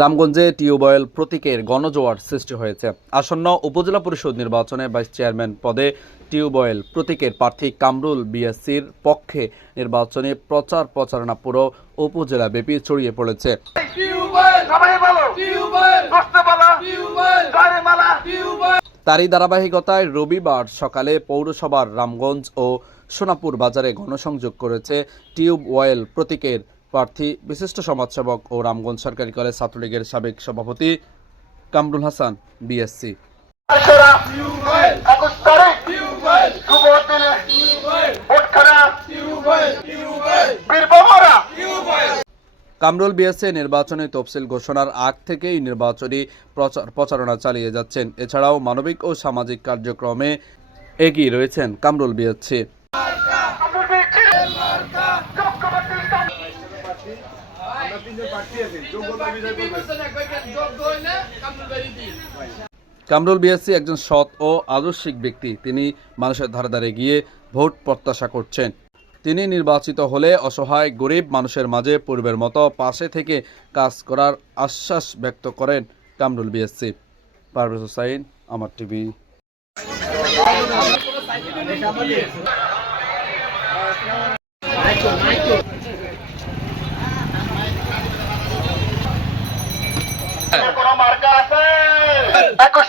রামগঞ্জে tubewell প্রতীকের গণজোয়ার সৃষ্টি হয়েছে। আসন্ন উপজেলা পরিষদ নির্বাচনে ভাইস চেয়ারম্যান পদে টিউবওয়েল প্রতীকের প্রার্থী কামরুল বিএসসির পক্ষে নির্বাচনে প্রচার প্রচারণা পুরো উপজেলা ব্যাপী ছড়িয়ে পড়েছে। তারই ধারাবাহিকতায় রবিবার সকালে পৌরসভার রামগঞ্জ ও সোনাপুর বাজারে গণসংযোগ করেছে টিউবওয়েল প্রতীকের প্রার্থী বিশিষ্ট সমাজসেবক ও রামগঞ্জ সরকারি কলেজ ছাত্রলীগের সাবেক সভাপতি কামরুল হাসান বিএসসি কামরুল বিএসএ নির্বাচনী তফসিল ঘোষণার আগ থেকেই নির্বাচনী প্রচার প্রচারণা চালিয়ে যাচ্ছেন। এছাড়াও মানবিক ও সামাজিক কার্যক্রমে এগিয়ে রয়েছেন কামরুল বিএসসি কামরুল বিএসসি একজন সৎ ও আদর্শিক ব্যক্তি। তিনি মানুষের ধারে ধারে গিয়ে ভোট প্রত্যাশা করছেন। তিনি নির্বাচিত হলে অসহায় গরিব মানুষের মাঝে পূর্বের মতো পাশে থেকে কাজ করার আশ্বাস ব্যক্ত করেন কামরুল বিএসসি। পারভেজ হোসাইন আমার টিভি। মার্কা আছে। একুশ